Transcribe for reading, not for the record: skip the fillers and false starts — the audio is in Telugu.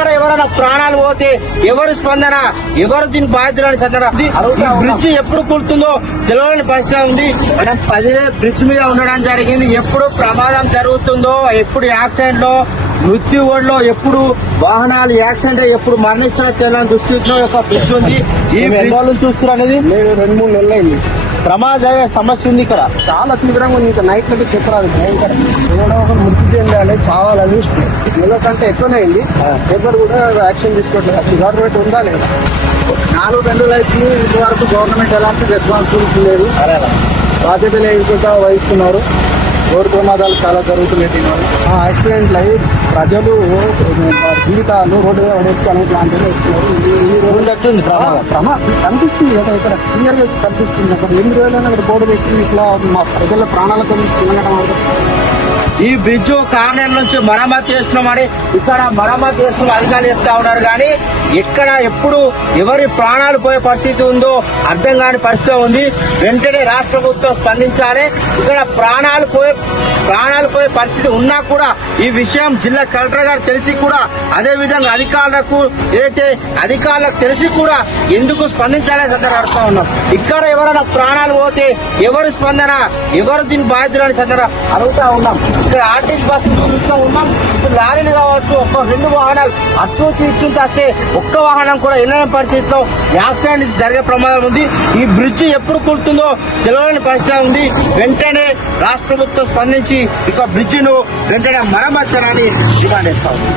ఇక్కడ ఎవరైనా ప్రాణాలు పోతే ఎవరు స్పందన, ఎవరు దీని బాధ్యులని సందర్భం. బ్రిడ్జ్ ఎప్పుడు కూలుతుందో తెలియని పరిస్థితి ఉంది. మనం 10 బ్రిడ్జ్ మీద ఉండడం జరిగింది. ఎప్పుడు ప్రమాదం జరుగుతుందో, ఎప్పుడు యాక్సిడెంట్ లో మృత్యు ఓడ్లో ఎప్పుడు వాహనాలు యాక్సిడెంట్ ఎప్పుడు మరణిస్తున్న తెలియని దుస్థితిలో ఒక బ్రిడ్జ్ ఉంది. ఈ బ్రిడ్జ్ చూస్తున్నారు అనేది 2-3 నెలలు అయింది. ప్రమాద సమస్య ఉంది ఇక్కడ, చాలా తీవ్రంగా ఉంది. ఇంకా నైట్ అయితే చెప్పరాదు భయంకరం. ఎవడో ఒకరు మృతి చెందాలి, చావాలని చూస్తున్నాం. నెల కంటే ఎక్కువనే అయింది. ఎవరు కూడా యాక్షన్ తీసుకోవట్లేదు. గవర్నమెంట్ ఉందా లేదా? 4 నెలలు అయితే ఇంతవరకు గవర్నమెంట్ ఎలాంటి రెస్పాన్సిబిలిటీ లేదు. బాధ్యతలు ఏమిటో వహిస్తున్నారు. రోడ్డు ప్రమాదాలు చాలా జరుగుతున్నాయి. యాక్సిడెంట్లు అయ్యి ప్రజలు జీవితాలు రోడ్డు మీద పడేసుకొని ప్లాంట్లు వేస్తున్నారు. ఈ రోజు కనిపిస్తుంది కదా, ఇక్కడ క్లియర్ గా కనిపిస్తుంది. అక్కడ 8 రోజులైనా అక్కడ బోర్డు పెట్టి ఇట్లా మా ప్రజల ప్రాణాలతో తినడం ఈ బ్రిడ్జ్ కార్నర్ నుంచి మరమ్మతు చేస్తున్నామని ఇక్కడ మరమ్మతు చేస్తున్న అధికారులు చెప్తా ఉన్నారు. కానీ ఎక్కడ ఎప్పుడు ఎవరి ప్రాణాలు పోయే పరిస్థితి ఉందో అర్థం కాని పరిస్థితి ఉంది. వెంటనే రాష్ట్ర ప్రభుత్వం స్పందించాలి. ఇక్కడ ప్రాణాలు పోయే పరిస్థితి ఉన్నా కూడా ఈ విషయం జిల్లా కలెక్టర్ గారు తెలిసి కూడా, అదే విధంగా అధికారులకు తెలిసి కూడా ఎందుకు స్పందించాలని సందర్భం ఉన్నాం. ఇక్కడ ఎవరైనా ప్రాణాలు పోతే ఎవరు స్పందన, ఎవరు దీని బాధ్యులని సందర్భం అడుగుతా ఉన్నాం. ఇక్కడ ఆర్టీసీ బస్సు చూస్తూ ఉన్నాం. ఇప్పుడు లారీలు కావచ్చు, 2 వాహనాలు అటు తీసుకుంటూ వస్తే ఒక్క వాహనం కూడా వెళ్ళని పరిస్థితిలో యాక్సిడెంట్ జరిగే ప్రమాదం ఉంది. ఈ బ్రిడ్జ్ ఎప్పుడు కూలుతుందో తెలియని పరిస్థితి ఉంది. వెంటనే రాష్ట్ర ప్రభుత్వం స్పందించి ఇక బ్రిడ్జిను వెంటనే మరమ్మతు చేయాలని డిమాండ్ చేస్తా ఉంది.